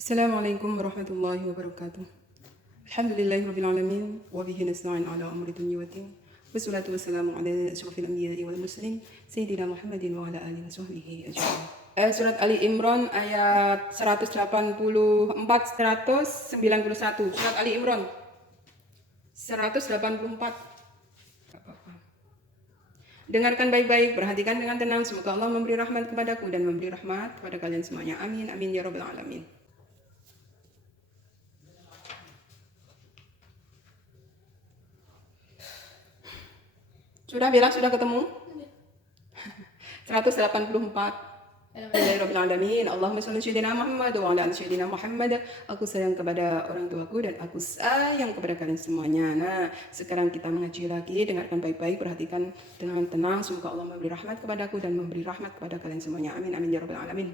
Assalamualaikum warahmatullahi wabarakatuh. Alhamdulillahi rabbil alamin wa bihi nasta'in ala amri dunya waddin. Wassalatu wassalamu ala asyrafil anbiya'i wal mursalin sayyidina Muhammadin wa ala alihi washabbihi ajma'in. Surat Ali Imran ayat 184 191. Surat Ali Imran 184. Dengarkan baik-baik, perhatikan dengan tenang. Semoga Allah memberi rahmat kepadaku dan memberi rahmat kepada kalian semuanya. Amin, amin ya rabbal alamin. Sudah Bella, sudah ketemu? 184. Alhamdulillahirrahmanirrahim. Allahumma salli sayyidina Muhammad wa ala ali sayyidina Muhammad. Aku sayang kepada orang tuaku dan aku sayang kepada kalian semuanya. Nah, sekarang kita mengaji lagi. Dengarkan baik-baik, perhatikan dengan tenang. Semoga Allah memberi rahmat kepadaku dan memberi rahmat kepada kalian semuanya. Amin, amin ya rabbal alamin.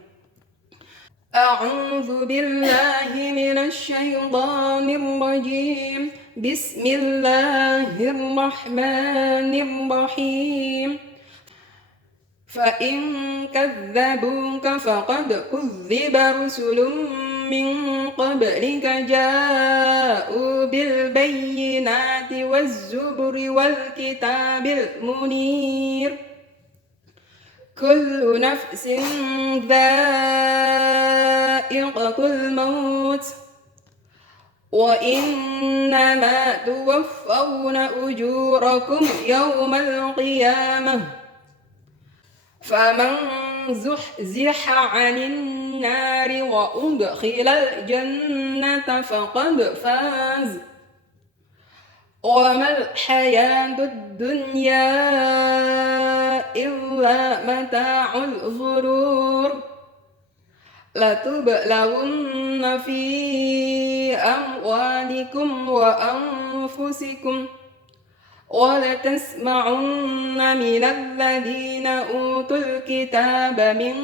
A'udzu billahi minasy syaithanir rajim. Bismillahirrahmanirrahim. فَإِن كَذَّبُوكَ فَقَدْ كُذِّبَ رُسُلٌ مِّن قَبْلِكَ جَاءُوا بِالْبَيِّنَاتِ وَالزُّبُرِ وَالْكِتَابِ الْمُنِيرِ كُلُّ نَفْسٍ ذَائِقَةُ الْمَوْتِ وَإِنَّمَا تُوَفَّوْنَ أُجُورَكُمْ يَوْمَ الْقِيَامَةِ فمن زحزح عن النار وأدخل الجنة فقد فاز وما الحياة الدنيا إلا متاع الغرور لتبلغن في أموالكم وأنفسكم وَلَتَسْمَعُنَّ مِنَ الَّذِينَ أُوتُوا الْكِتَابَ مِنْ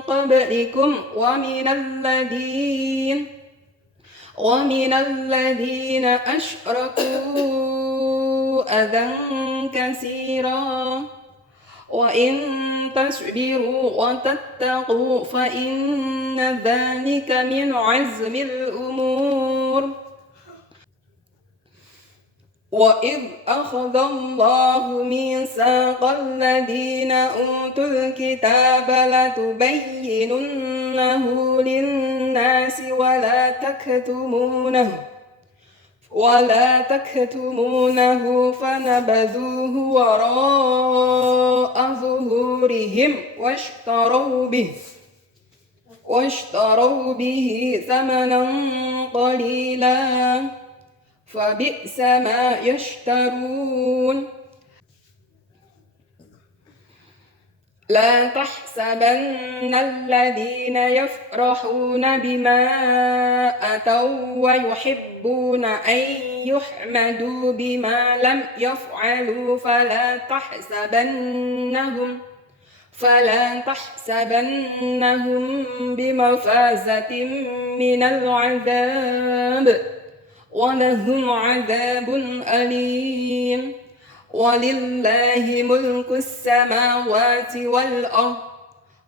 قَبْلِكُمْ وَمِنَ الَّذِينَ أَشْرَكُوا أَذًى كَثِيرًا وَإِنْ تَصْبِرُوا وَتَتَّقُوا فَإِنَّ ذَلِكَ مِنْ عَزْمِ الْأُمُورِ وَإِذْ أَخَذَ اللَّهُ مِيثَاقَ الَّذِينَ أُوتُوا الْكِتَابَ لَتُبَيِّنُنَّهُ لِلنَّاسِ وَلَا تَكْتُمُونَهُ فَنَبَذُوهُ وَرَاءَ ظُهُورِهِمْ وَاشْتَرَوْا بِهِ ثَمَنًا قَلِيلًا فبئس ما يشترون لا تحسبن الذين يفرحون بما أتوا ويحبون أن يحمدوا بما لم يفعلوا فلا تحسبنهم بمفازة من العذاب وَلَهُمْ عَذَابٌ أَلِيمٌ وَلِلَّهِ مُلْكُ السَّمَاوَاتِ وَالْأَرْضِ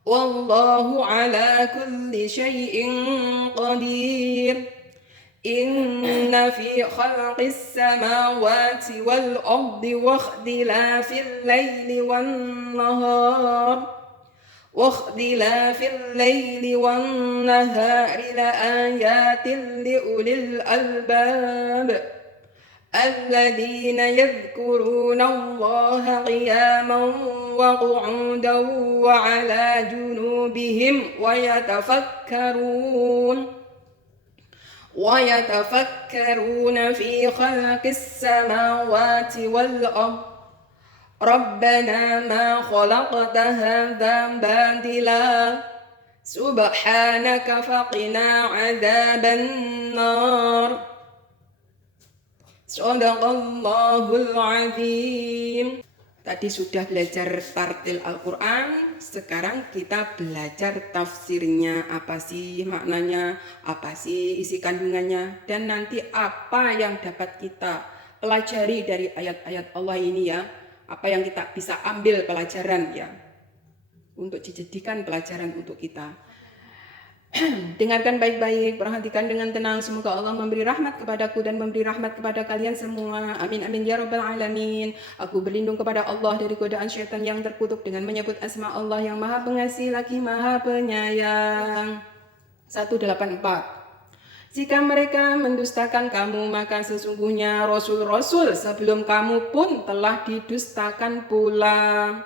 وَاللَّهُ عَلَى كُلِّ شَيْءٍ قَدِيرٌ إِنَّ فِي خَلْقِ السَّمَاوَاتِ وَالْأَرْضِ واختلاف الليل والنهار لآيات لأولي الألباب الذين يذكرون الله قياما وقعودا وعلى جنوبهم ويتفكرون في خلق السماوات والأرض ربنا ما خلقت هذا باطلا سبحانك فقنا عذاب النار Shadaqallahul azim. Tadi sudah belajar tartil Al-Quran, sekarang kita belajar tafsirnya, apa sih maknanya, apa sih isi kandungannya, dan nanti apa yang dapat kita pelajari dari ayat-ayat Allah ini ya. Apa yang kita bisa ambil pelajaran ya, untuk dijadikan pelajaran untuk kita. Dengarkan baik-baik, perhatikan dengan tenang. Semoga Allah memberi rahmat kepadaku dan memberi rahmat kepada kalian semua. Amin amin ya rabbal alamin. Aku berlindung kepada Allah dari godaan syaitan yang terkutuk dengan menyebut asma Allah yang Maha Pengasih lagi Maha Penyayang. 184. Jika mereka mendustakan kamu, maka sesungguhnya rasul-rasul sebelum kamu pun telah didustakan pula.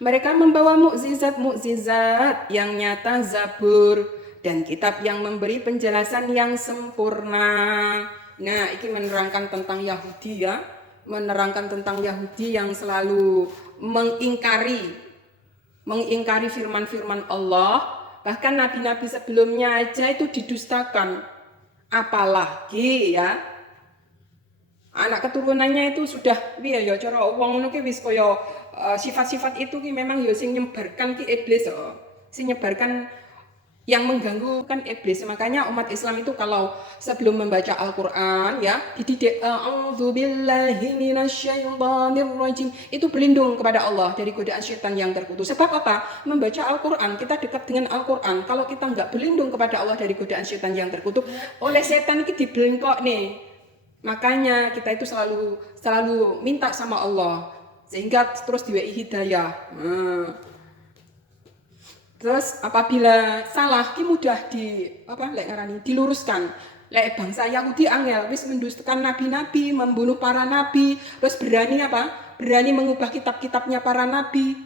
Mereka membawa mukjizat-mukjizat yang nyata, Zabur, dan kitab yang memberi penjelasan yang sempurna. Nah, ini menerangkan tentang Yahudi ya, menerangkan tentang Yahudi yang selalu mengingkari firman-firman Allah. Bahkan nabi-nabi sebelumnya aja itu didustakan. Apalagi ya anak keturunannya itu sudah piye ya cara wong ngono ki wis kaya sifat-sifat itu ki memang ya sing nyebarkan ki iblis sing nyebarkan yang mengganggu kan iblis. Makanya umat Islam itu kalau sebelum membaca Al-Qur'an ya dididik a'udzubillahi minasyaitonirrajim, itu berlindung kepada Allah dari godaan syaitan yang terkutuk. Sebab apa? Membaca Al-Qur'an, kita dekat dengan Al-Qur'an. Kalau kita enggak berlindung kepada Allah dari godaan syaitan yang terkutuk, oleh setan iki dibelengkok nih. Makanya kita itu selalu minta sama Allah sehingga terus diwehi hidayah. Terus apabila salah ki mudah diluruskan. Lek bangsa Yahudi angel wis mendustakan nabi-nabi, membunuh para nabi, terus berani mengubah kitab-kitabnya para nabi.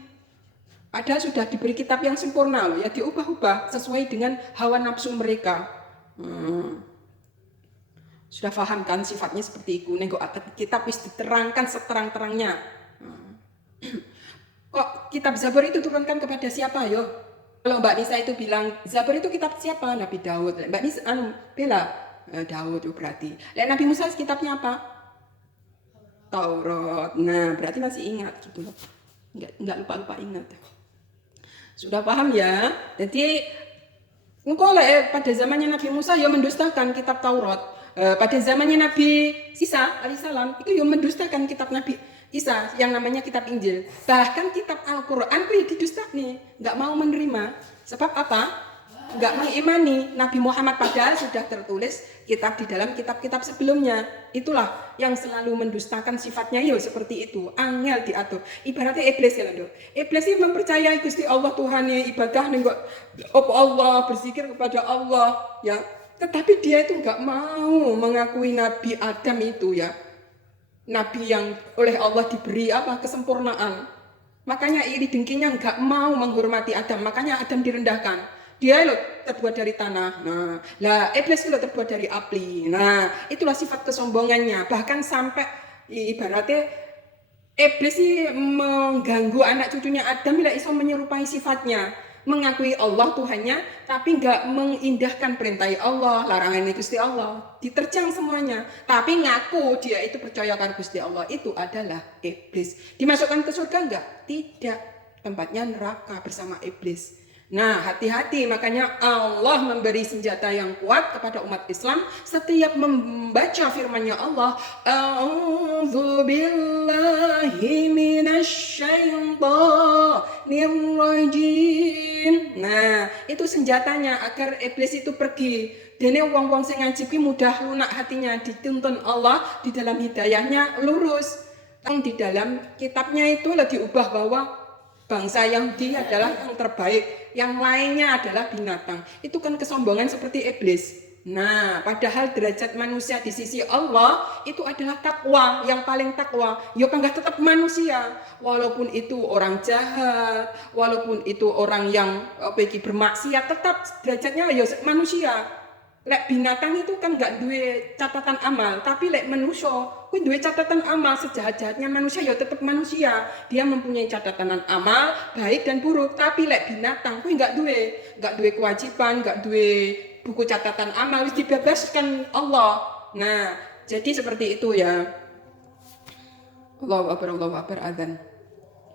Ada sudah diberi kitab yang sempurna loh, ya diubah-ubah sesuai dengan hawa nafsu mereka. Sudah paham kan sifatnya seperti itu. Nego kitab wis diterangkan seterang-terangnya. Kok kitab Zabur itu turunkan kepada siapa yo? Kalau Mbak Nisa itu bilang Zabur itu kitab siapa? Nabi Daud. Mbak Nisa bela Daud itu berarti. Nabi Musa kitabnya apa? Taurat. Nah, berarti masih ingat gitu loh. Enggak lupa-lupa ingat. Sudah paham ya? Jadi engkau pada zamannya Nabi Musa ya mendustakan kitab Taurat. Pada zamannya Nabi Isa alaihissalam itu ya mendustakan kitab Nabi Isa yang namanya kitab Injil. Bahkan kitab Al-Quran itu didustakan nih, nggak mau menerima. Sebab apa? Nggak mengimani Nabi Muhammad, padahal sudah tertulis kitab di dalam kitab-kitab sebelumnya. Itulah yang selalu mendustakan sifatnya ya seperti itu. Angel diatur. Ibaratnya iblis ya loh. Iblis itu mempercayai Gusti Allah Tuhan ya, ibadah nih kok Allah, berzikir kepada Allah ya. Tetapi dia itu nggak mau mengakui Nabi Adam itu ya. Nabi yang oleh Allah diberi kesempurnaan. Makanya iri dengkinya nggak mau menghormati Adam. Makanya Adam direndahkan. Dia loh terbuat dari tanah. Nah, lah iblis loh terbuat dari api. Nah, itulah sifat kesombongannya. Bahkan sampai ibaratnya iblis sih mengganggu anak cucunya Adam bila iso menyerupai sifatnya. Mengakui Allah Tuhannya, tapi nggak mengindahkan perintah Allah, larangan Gusti Allah, diterjang semuanya. Tapi ngaku dia itu percaya kepada Gusti Allah, itu adalah iblis. Dimasukkan ke surga enggak? Tidak, tempatnya neraka bersama iblis. Nah, hati-hati, makanya Allah memberi senjata yang kuat kepada umat Islam setiap membaca firman-Nya Allah. A'udzubillahi minasyaitonirrajim. Nah, itu senjatanya agar iblis itu pergi. Dene wong-wong sing ngaji ki mudah lunak hatinya, dituntun Allah di dalam hidayahnya lurus. Di dalam kitabnya itu diubah bahwa bangsa Yahudi adalah yang terbaik, yang lainnya adalah binatang. Itu kan kesombongan seperti iblis. Nah, padahal derajat manusia di sisi Allah itu adalah takwa, yang paling takwa. Ya kan nggak tetap manusia, walaupun itu orang jahat, walaupun itu orang yang bermaksiat, tetap derajatnya ya manusia. Lek binatang itu kan nggak duwe catatan amal, tapi lek manusia, kuwi duwe catatan amal. Sejahat-jahatnya manusia ya tetap manusia. Dia mempunyai catatan amal baik dan buruk. Tapi lek binatang kuwi nggak duwe kewajiban, nggak duwe buku catatan amal, wis dibebaskan Allah. Nah, jadi seperti itu ya. Allahu Akbar azan.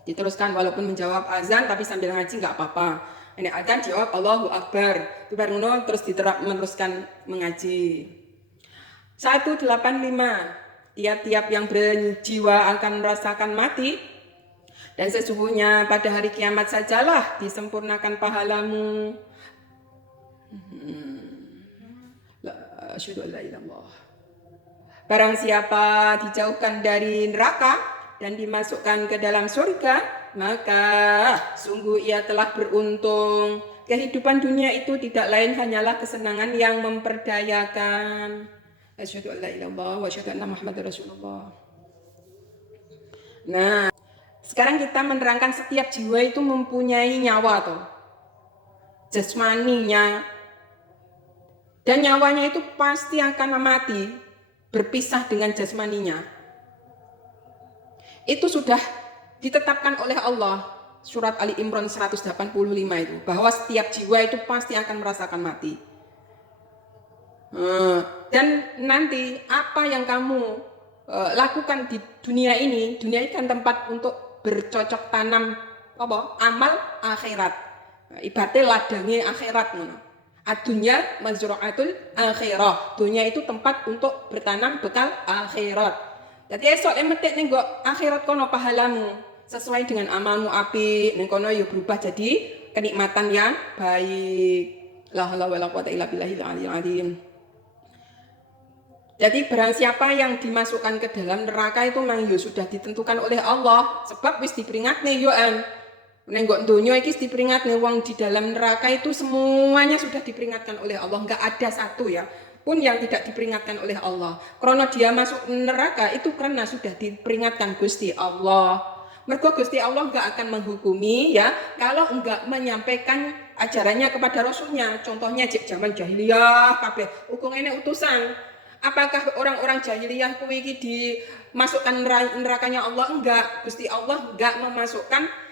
Diteruskan walaupun menjawab azan tapi sambil ngaji nggak apa-apa. Ini akan jawab Allahu Akbar. Baru terus meneruskan mengaji. 185. Tiap-tiap yang berjiwa akan merasakan mati. Dan sesungguhnya pada hari kiamat sajalah disempurnakan pahalamu. La asyhadu an la ilaha illallah. Barang siapa dijauhkan dari neraka dan dimasukkan ke dalam surga, maka sungguh ia telah beruntung. Kehidupan dunia itu tidak lain hanyalah kesenangan yang memperdayakan. Asyhadu an la ilaha illallah wa asyhadu anna Muhammadar Rasulullah. Nah, sekarang kita menerangkan setiap jiwa itu mempunyai nyawa tuh. Jasmaninya. Dan nyawanya itu pasti akan mati, berpisah dengan jasmaninya. Itu sudah ditetapkan oleh Allah. Surat Ali Imran 185 itu. Bahwa setiap jiwa itu pasti akan merasakan mati. Dan nanti apa yang kamu lakukan di dunia ini kan tempat untuk bercocok tanam amal akhirat. Ibaratnya ladangnya akhirat. Adunya mazra'atul akhirah. Dunia itu tempat untuk bertanam bekal akhirat. Jadi esok metik ning nggo akhirat kono pahalamu sesuai dengan amalmu apik ning kono ya berubah jadi kenikmatan yang baik. La haula wala quwata illa billahil aliyil azim. Jadi barang siapa yang dimasukkan ke dalam neraka itu memang ya sudah ditentukan oleh Allah, sebab wis diperingatne yo ning nggo donya iki diperingatne wong di dalam neraka itu semuanya sudah diperingatkan oleh Allah, enggak ada satu ya pun yang tidak diperingatkan oleh Allah. Karena dia masuk neraka itu karena sudah diperingatkan Gusti Allah. Mergo Gusti Allah enggak akan menghukumi ya kalau enggak menyampaikan ajarannya kepada Rasulnya. Contohnya zaman jahiliyah kabeh ukungene utusan. Apakah orang-orang jahiliyah kuwi iki dimasukkan nerakanya Allah? Enggak. Gusti Allah enggak memasukkan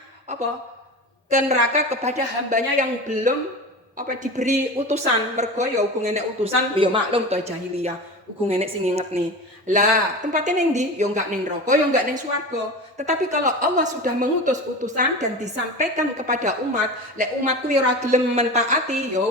ke neraka kepada hambanya yang belum diberi utusan. Mergo ya hubungane utusan ya maklum to jahiliyah hubungane sing ngerti. Lah tempatnya ning ndi? Ya enggak ning neraka, ya enggak ning swarga. Tetapi kalau Allah sudah mengutus utusan dan disampaikan kepada umat, lek umat kuwi ora gelem mentaati, ya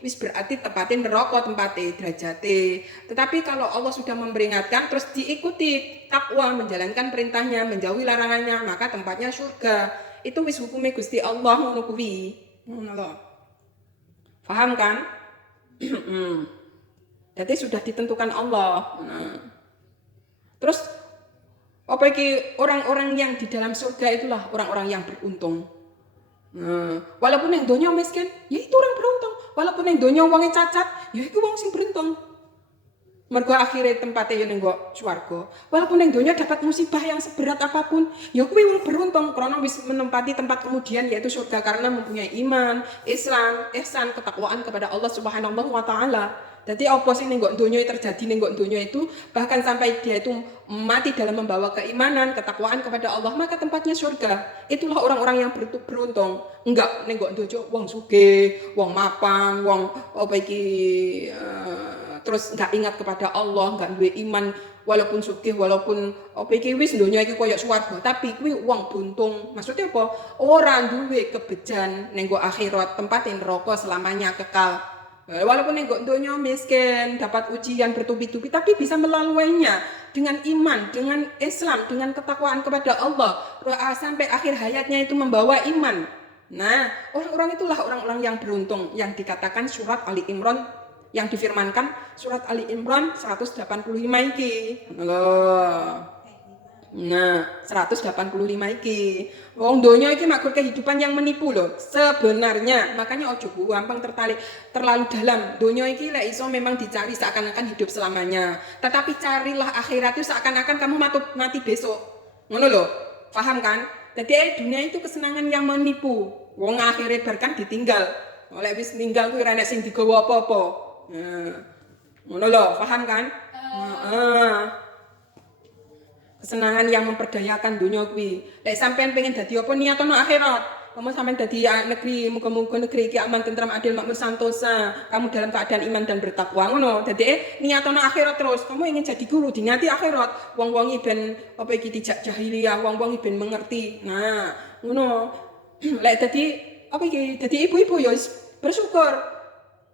wis berarti tempatnya neraka, tempatnya derajate. Tetapi kalau Allah sudah memperingatkan terus diikuti takwa, menjalankan perintahnya, menjauhi larangannya, maka tempatnya surga. Itu wis hukumnya Gusti Allah ngono kuwi. Ngono lho. Paham kan? Jadi sudah ditentukan Allah. Terus orang-orang yang di dalam surga itulah orang-orang yang beruntung. Walaupun yang donya miskin, ya itu orang beruntung. Walaupun yang donya wonge cacat, ya itu wong sing beruntung. Mergo akhirnya tempatnya yang nengok swarga. Walaupun yang dunia dapat musibah yang seberat apapun, ya kuwi wong beruntung karena wis menempati tempat kemudian yaitu surga karena mempunyai iman, Islam, ihsan, ketakwaan kepada Allah Subhanahu wa taala. Jadi apa sih nengok dunia terjadi nengok dunia itu bahkan sampai dia itu mati dalam membawa keimanan, ketakwaan kepada Allah, maka tempatnya surga. Itulah orang-orang yang beruntung. Enggak nengok dunia wong sugih, wong mapan, wong terus enggak ingat kepada Allah, enggak duwe iman walaupun sugih, walaupun wis donya iki koyo swarga, tapi kuwi wong buntung. Maksudnya apa? Ora duwe kebejan ning akhirat, tempat neraka selamanya kekal. Walaupun ning donya miskin, dapat ujian bertubi-tubi, tapi bisa melaluinya dengan iman, dengan Islam, dengan ketakwaan kepada Allah, sampai akhir hayatnya itu membawa iman. Nah, orang-orang itulah orang-orang yang beruntung yang dikatakan surat Ali Imran yang difirmankan surat Ali Imran 185 iki. Nah, 185 iki. Wong donya iki makhluk kehidupan yang menipu loh. Sebenarnya, makanya ojo gampang terlalu dalam. Donya iki lek iso memang dicari seakan-akan hidup selamanya. Tetapi carilah akhirat itu seakan-akan kamu mati besok. Ngono loh. Paham kan? Jadi dunia itu kesenangan yang menipu. Wong akhirnya berkan ditinggal. Oleh wis ninggal kuwi ora nek sing digawa apa-apa. Ngono lho, paham kan? Kesenangan yang memperdayakan dunia kuwi. Lek sampean pengen dadi apa niatono akhirat. Kamu sampean dadi negeri, muga-muga negeri iki aman, tentrem, adil, makmur, santosa. Kamu dalam keadaan iman dan bertakwa ngono. Dadi niatono akhirat terus. Kamu ingin jadi guru, diniati akhirat. Wong-wong ben iki dijak jahiliyah, wong-wong ben mengerti. Nah, ngono. Lek dadi dadi ibu-ibu ya bersyukur.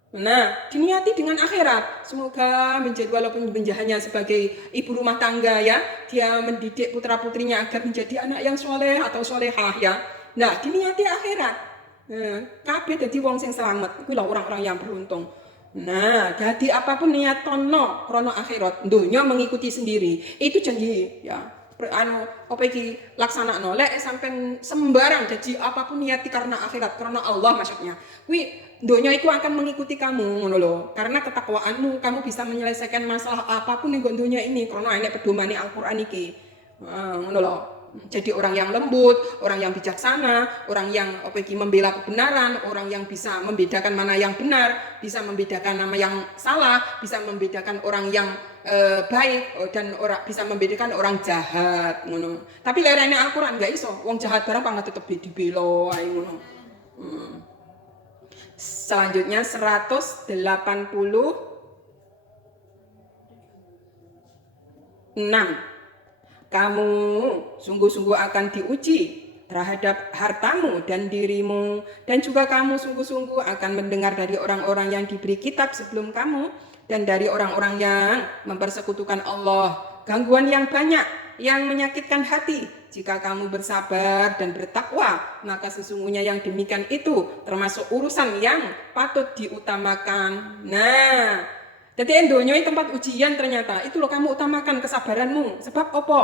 Nah, diniati dengan akhirat. Semoga menjadi walaupun hanya sebagai ibu rumah tangga ya, dia mendidik putra-putrinya agar menjadi anak yang soleh atau solehah ya. Nah, diniati akhirat. Kabeh dadi wong sing slamet. Kuwi lho orang-orang yang beruntung. Nah, jadi apapun niat tono krono akhirat, dunia mengikuti sendiri. Itu janji ya. Apa iki laksanakno lek sampean sembarang jadi apapun niati karena akhirat, karena Allah maksudnya. Kuwi dunia itu akan mengikuti kamu ngono lho. Karena ketakwaanmu kamu bisa menyelesaikan masalah apapun ning dunia ini karena enek pedomane Al-Qur'an iki. Ngono lho. Jadi orang yang lembut, orang yang bijaksana, orang yang membela kebenaran, orang yang bisa membedakan mana yang benar, bisa membedakan nama yang salah, bisa membedakan orang yang baik dan orang bisa membedakan orang jahat ngono. Tapi lerene Al-Qur'an enggak iso, wong jahat barang pangat tetep dibela ae ngono. Selanjutnya 186 kamu sungguh-sungguh akan diuji terhadap hartamu dan dirimu, dan juga kamu sungguh-sungguh akan mendengar dari orang-orang yang diberi kitab sebelum kamu dan dari orang-orang yang mempersekutukan Allah gangguan yang banyak yang menyakitkan hati. Jika kamu bersabar dan bertakwa, maka sesungguhnya yang demikian itu termasuk urusan yang patut diutamakan. Nah, jadi donya tempat ujian ternyata. Itu loh kamu utamakan kesabaranmu. Sebab apa?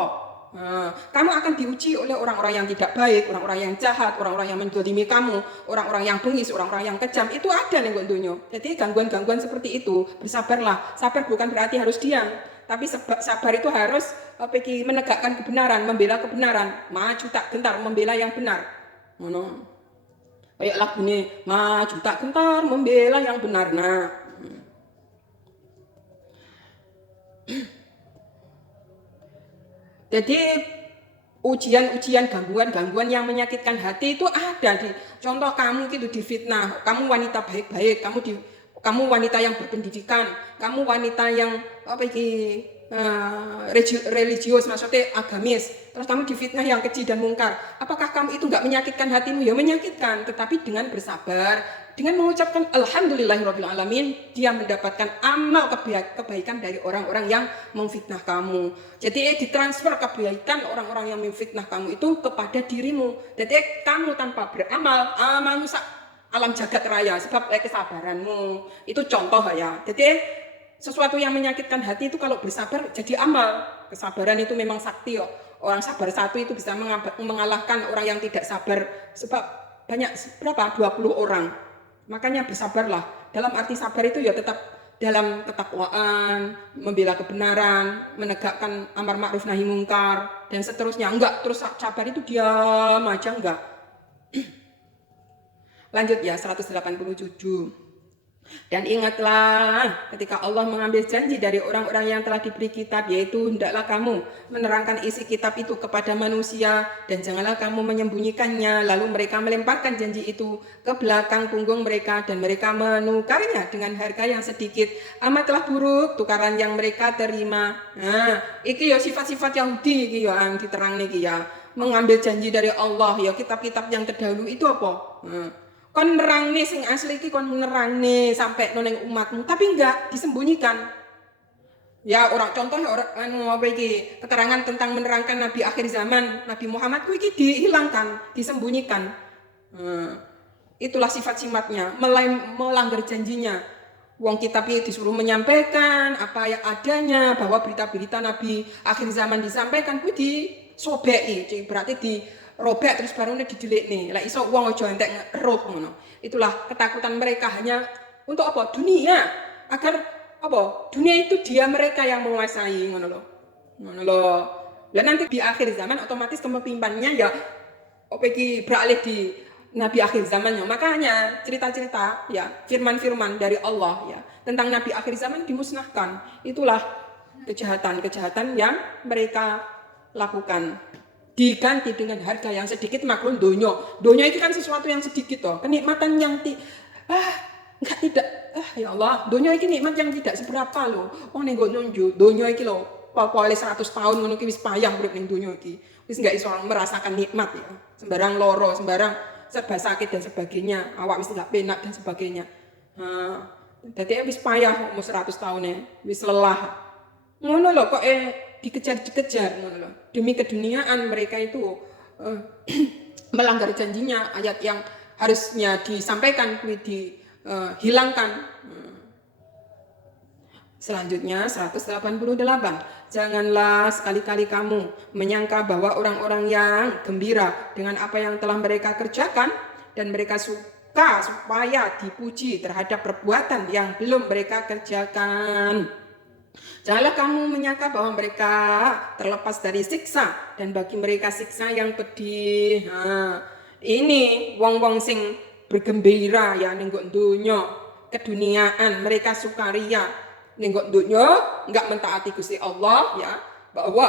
Kamu akan diuji oleh orang-orang yang tidak baik, orang-orang yang jahat, orang-orang yang menzalimi kamu, orang-orang yang bengis, orang-orang yang kejam. Itu ada nih donya. Jadi gangguan-gangguan seperti itu, bersabarlah. Sabar bukan berarti harus diam. Tapi sabar itu harus menegakkan kebenaran, membela kebenaran. Maju tak gentar, membela yang benar. Kayak lagu ini, maju tak gentar, membela yang benar. Nah, jadi ujian-ujian, gangguan-gangguan yang menyakitkan hati itu ada di contoh kamu gitu difitnah, kamu wanita baik-baik, kamu wanita yang berpendidikan, kamu wanita yang religius maksudnya agamis, terus kamu difitnah yang keji dan mungkar. Apakah kamu itu enggak menyakitkan hatimu? Ya menyakitkan, tetapi dengan bersabar, dengan mengucapkan alhamdulillahirobbilalamin, dia mendapatkan amal kebaikan dari orang-orang yang memfitnah kamu. Jadi ditransfer kebaikan orang-orang yang memfitnah kamu itu kepada dirimu. Jadi kamu tanpa beramal, amalmu alam jagat raya sebab kesabaranmu. Itu contoh ya. Jadi sesuatu yang menyakitkan hati itu kalau bersabar jadi amal. Kesabaran itu memang sakti. Orang sabar satu itu bisa mengalahkan orang yang tidak sabar. Sebab banyak berapa? 20 orang. Makanya bersabarlah. Dalam arti sabar itu ya tetap dalam ketakwaan, membela kebenaran, menegakkan amar ma'ruf nahi mungkar, dan seterusnya. Enggak terus sabar itu diam aja, enggak. Lanjut ya, 187. Dan ingatlah ketika Allah mengambil janji dari orang-orang yang telah diberi kitab, yaitu hendaklah kamu menerangkan isi kitab itu kepada manusia dan janganlah kamu menyembunyikannya. Lalu mereka melemparkan janji itu ke belakang punggung mereka dan mereka menukarnya dengan harga yang sedikit. Amatlah buruk tukaran yang mereka terima. Nah, iki ya sifat-sifat Yahudi iki ya diterang niki ya. Mengambil janji dari Allah ya, kitab-kitab yang terdahulu itu apa? Kon nerang nih sing asli iki kon nerang nih sampai noneng umatmu, tapi enggak disembunyikan. Ya orang contohnya orang keterangan tentang menerangkan Nabi akhir zaman, Nabi Muhammad ku iki dihilangkan, disembunyikan. Itulah sifat-sifatnya, melanggar janjinya. Wong kitab disuruh menyampaikan apa yang adanya, bahwa berita-berita Nabi akhir zaman disampaikan ku disobeki, berarti robek terus baru didelik nih. Lah iso wong aja entek ngeruh ngono. Itulah ketakutan mereka hanya untuk apa? Dunia. Agar apa? Dunia itu dia mereka yang menguasai ngono loh. Ngono loh. Lah nanti di akhir zaman otomatis kepemimpanannya ya beralih di Nabi akhir zamannya. Makanya cerita-cerita ya, firman-firman dari Allah ya tentang Nabi akhir zaman dimusnahkan. Itulah kejahatan-kejahatan yang mereka lakukan. Diganti dengan harga yang sedikit maklum donya. Donya itu kan sesuatu yang sedikit toh. Kenikmatan yang ya Allah, donya iki nikmat yang tidak seberapa loh. Oh ning nggo nunjuk donya iki lho, pol 100 tahun ngono iki wis payah urip ning donya iki. Wis enggak iso merasakan nikmat ya. Sembarang loro, sembarang serba sakit dan sebagainya, awak wis enggak penak dan sebagainya. Dadi wis payah umur 100 tahun wis lelah. Ngono lho kok dikejar-kejar ngono lho. Demi keduniaan mereka itu melanggar janjinya. Ayat yang harusnya disampaikan kuwi dihilangkan. Selanjutnya 188. Janganlah sekali-kali kamu menyangka bahwa orang-orang yang gembira dengan apa yang telah mereka kerjakan dan mereka suka supaya dipuji terhadap perbuatan yang belum mereka kerjakan. Janganlah kamu menyangka bahwa mereka terlepas dari siksa dan bagi mereka siksa yang pedih. Ini wong-wong sing bergembira ya ning donya keduniaan, mereka sukaria nenggok dunia, enggak mentaati Gusti Allah ya, bahwa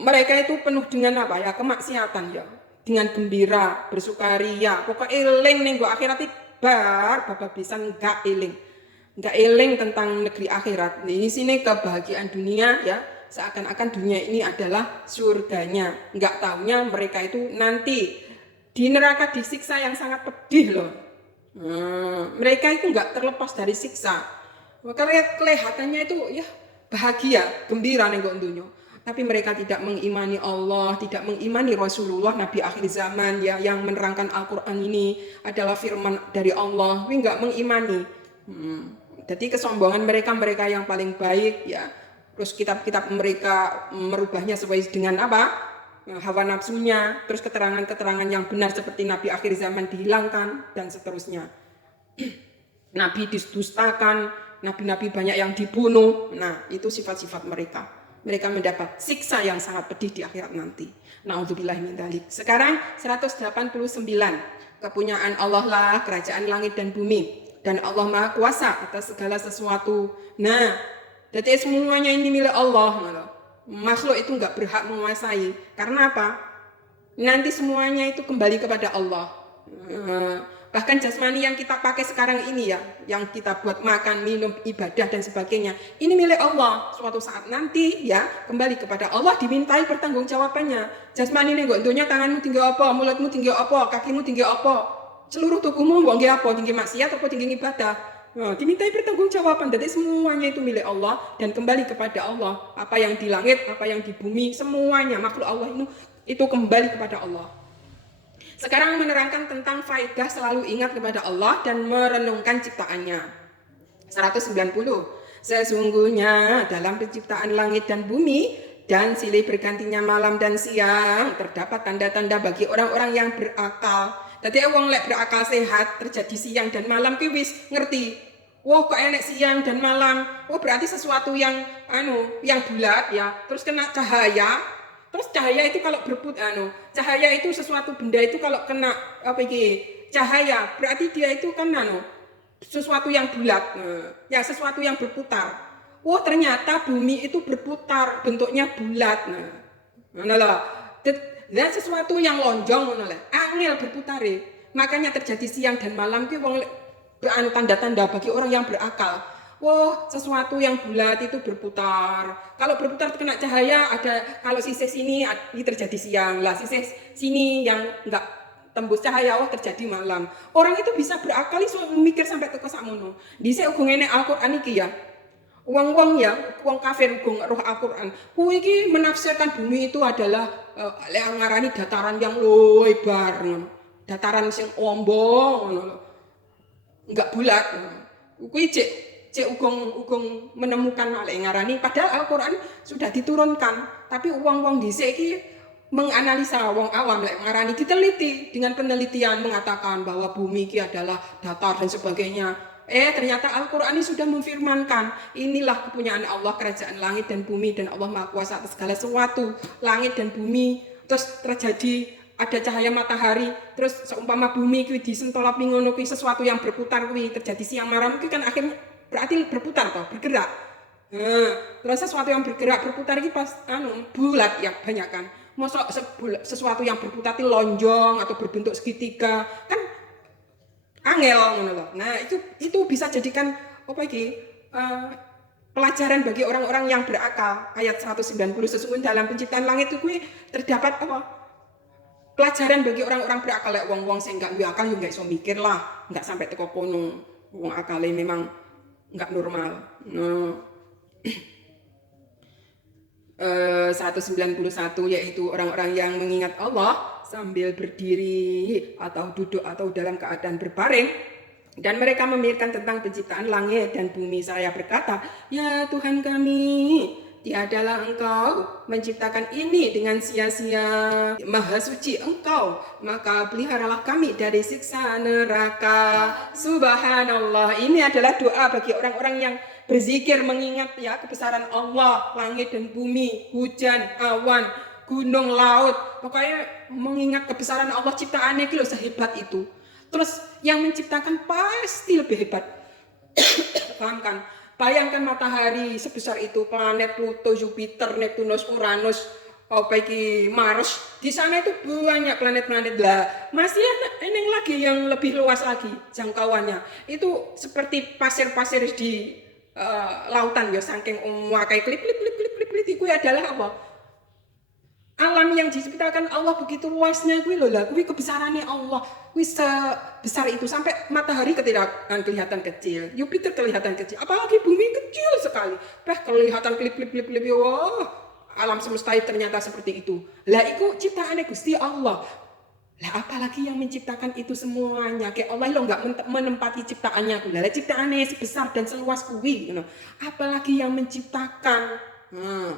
mereka itu penuh dengan apa ya, kemaksiatan ya, dengan gembira, bersukaria, pokoknya eling nenggok akhirat bar bapak bisa enggak eling tentang negeri akhirat. Di sini kebahagiaan dunia ya, seakan-akan dunia ini adalah surganya. Enggak taunya mereka itu nanti di neraka disiksa yang sangat pedih loh. Mereka itu enggak terlepas dari siksa. Maka kelihatannya itu ya bahagia, gembira nenggok dunia. Tapi mereka tidak mengimani Allah, tidak mengimani Rasulullah Nabi akhir zaman ya, yang menerangkan Al-Quran ini adalah firman dari Allah. Tapi enggak mengimani. Jadi kesombongan mereka yang paling baik ya. Terus kitab-kitab mereka merubahnya sesuai dengan apa? Hawa nafsunya. Terus keterangan-keterangan yang benar seperti Nabi akhir zaman dihilangkan dan seterusnya. Nabi didustakan. Nabi-nabi banyak yang dibunuh. Nah, itu sifat-sifat mereka. Mereka mendapat siksa yang sangat pedih di akhirat nanti. Na'udzubillah min dzalik. Sekarang 189. Kepunyaan Allah lah kerajaan langit dan bumi. Dan Allah Maha Kuasa atas segala sesuatu. Nah, jadi semuanya ini milik Allah. Makhluk itu enggak berhak menguasai. Karena apa? Nanti semuanya itu kembali kepada Allah. Bahkan jasmani yang kita pakai sekarang ini ya, yang kita buat makan, minum, ibadah dan sebagainya, ini milik Allah. Suatu saat nanti ya, kembali kepada Allah dimintai pertanggungjawabannya. Jasmani ini enggak dunia, tanganmu tinggi apa, mulutmu tinggi apa, kakimu tinggi apa, seluruh tubuhmu tinggi apa, tinggi maksiat atau tinggi ibadah. Dimintai pertanggungjawaban. Jadi semuanya itu milik Allah dan kembali kepada Allah. Apa yang di langit, apa yang di bumi, semuanya makhluk Allah itu kembali kepada Allah. Sekarang menerangkan tentang faedah selalu ingat kepada Allah dan merenungkan ciptaannya. 190. Sesungguhnya dalam penciptaan langit dan bumi dan silih bergantinya malam dan siang terdapat tanda-tanda bagi orang-orang yang berakal. Tadi wong lek berakal sehat terjadi siang dan malam ki wis ngerti. Wah kok enek siang dan malam. Oh berarti sesuatu yang bulat ya. Terus kena cahaya. Terus cahaya itu kalau cahaya itu sesuatu benda itu kalau kena cahaya berarti dia itu kan sesuatu yang bulat, ya sesuatu yang berputar. Oh ternyata bumi itu berputar, bentuknya bulat. Dan sesuatu yang lonjong angel berputar. Makanya terjadi siang dan malam ki wong tanda-tanda bagi orang yang berakal. Wah, sesuatu yang bulat itu berputar. Kalau berputar kena cahaya ada, kalau sisi sini terjadi siang lah, sisi sini yang enggak tembus cahaya terjadi malam. Orang itu bisa berakal iso mikir sampai teko sakmono. Dhisik uga ngene Al-Qur'an iki ya. Wong-wong ya, wong kafir uga roh Al-Qur'an. Kuwi iki menafsirkan bumi itu adalah yang ngarani dataran yang lebar. Dataran sing ombo ngono. Enggak bulat. Kuwi cek ugong menemukan malih ngarani padahal Al-Qur'an sudah diturunkan tapi wong-wong dhisik iki menganalisa wong awam lek ngarani diteliti dengan penelitian mengatakan bahwa bumi iki adalah datar dan sebagainya. Ternyata Al-Qur'an ini sudah memfirmankan inilah kepunyaan Allah kerajaan langit dan bumi dan Allah Maha Kuasa atas segala sesuatu. Langit dan bumi terus terjadi ada cahaya matahari terus seumpama bumi kuwi disentolapi ngono kuwi sesuatu yang berputar kuwi terjadi siang malam kuwi kan akhirnya berarti berputar toh, bergerak. Terus sesuatu yang bergerak berputar ini pas bulat ya banyak kan. Mosok sesuatu yang berputar itu lonjong atau berbentuk segitiga kan angel ngono loh. Nah, itu bisa jadikan pelajaran bagi orang-orang yang berakal. Ayat 190 sesungguhnya dalam penciptaan langit itu terdapat pelajaran bagi orang-orang berakal lek wong-wong sing enggak duwe akal yo enggak iso mikir lah, enggak sampai teko kono. Wong akale memang enggak normal. 191 yaitu orang-orang yang mengingat Allah sambil berdiri atau duduk atau dalam keadaan berbaring. Dan mereka memikirkan tentang penciptaan langit dan bumi. Saya berkata, ya Tuhan kami, tiadalah Engkau menciptakan ini dengan sia-sia. Maha suci Engkau, maka peliharalah kami dari siksa neraka. Subhanallah. Ini adalah doa bagi orang-orang yang berzikir, mengingat ya kebesaran Allah, langit dan bumi, hujan, awan, gunung, laut. Pokoknya mengingat kebesaran Allah ciptaannya itu sehebat itu. Terus yang menciptakan pasti lebih hebat. Paham kan? Bayangkan matahari sebesar itu, planet Pluto, Jupiter, Neptunus, Uranus, Mars. Di sana itu banyak planet-planet lah. Masih ada ini lagi yang lebih luas lagi jangkauannya. Itu seperti pasir-pasir di lautan ya, saking memakai klip itu adalah apa? Alam yang diciptakan Allah begitu luasnya kuwi lho lah, kuwi kebesarannya Allah. Kuwi sebesar itu sampai matahari kelihatan kecil, Jupiter kelihatan kecil, apalagi bumi kecil sekali. Kelihatan klip. Wah, alam semesta ternyata seperti itu. Lah iku ciptaannya Gusti Allah. Lah apalagi yang menciptakan itu semuanya. Kayak Allah lo enggak menempati ciptaannya kuwi. Lah ciptaannya sebesar dan seluas kuwi, you know. Apalagi yang menciptakan.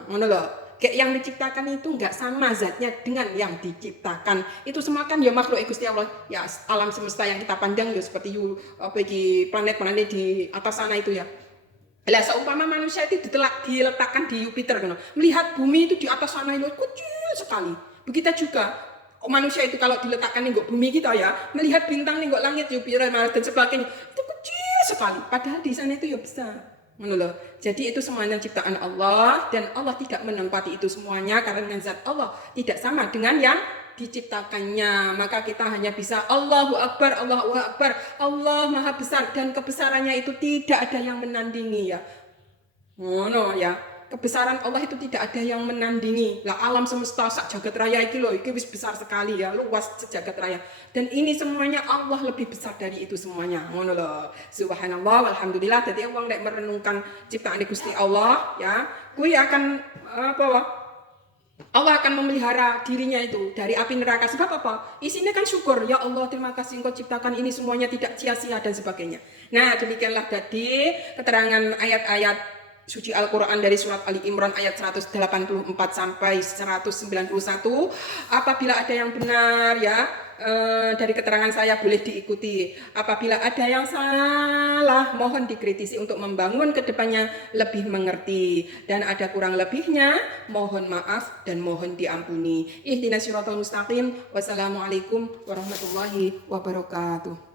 Ngono lho. Kayak yang diciptakan itu enggak sama zatnya dengan yang diciptakan. Itu semua kan ya makhluk Gusti Allah. Ya alam semesta yang kita pandang ya seperti planet-planet di atas sana itu ya. Lah seumpama manusia itu diletakkan di Jupiter kan. Melihat bumi itu di atas sana itu kecil sekali. Begitu juga manusia itu kalau diletakkan di bumi kita ya, melihat bintang di langit Jupiter dan sebagainya itu kecil sekali. Padahal di sana itu ya besar. Jadi itu semuanya ciptaan Allah dan Allah tidak menempati itu semuanya karena zat Allah tidak sama dengan yang diciptakannya. Maka kita hanya bisa Allahu Akbar, Allahu Akbar, Allah Maha Besar dan kebesarannya itu tidak ada yang menandingi ya. Ya. Kebesaran Allah itu tidak ada yang menandingi. Lah alam semesta sak jagat raya iki lho, iki wis besar sekali ya, luas sejagat raya. Dan ini semuanya Allah lebih besar dari itu semuanya. Ngono lho. Subhanallah walhamdulillah. Dadi wong nek merenungkan ciptaan Gusti Allah ya, kuwi akan Allah akan memelihara dirinya itu dari api neraka. Sebab apa? Isinya kan syukur. Ya Allah, terima kasih Engkau ciptakan ini semuanya tidak sia-sia dan sebagainya. Nah, demikianlah tadi keterangan ayat-ayat suci Al-Quran dari surat Ali Imran ayat 184 sampai 191. Apabila ada yang benar ya dari keterangan saya boleh diikuti. Apabila ada yang salah mohon dikritisi untuk membangun kedepannya lebih mengerti. Dan ada kurang lebihnya mohon maaf dan mohon diampuni. Ihdinas siratal mustaqim. Wassalamualaikum warahmatullahi wabarakatuh.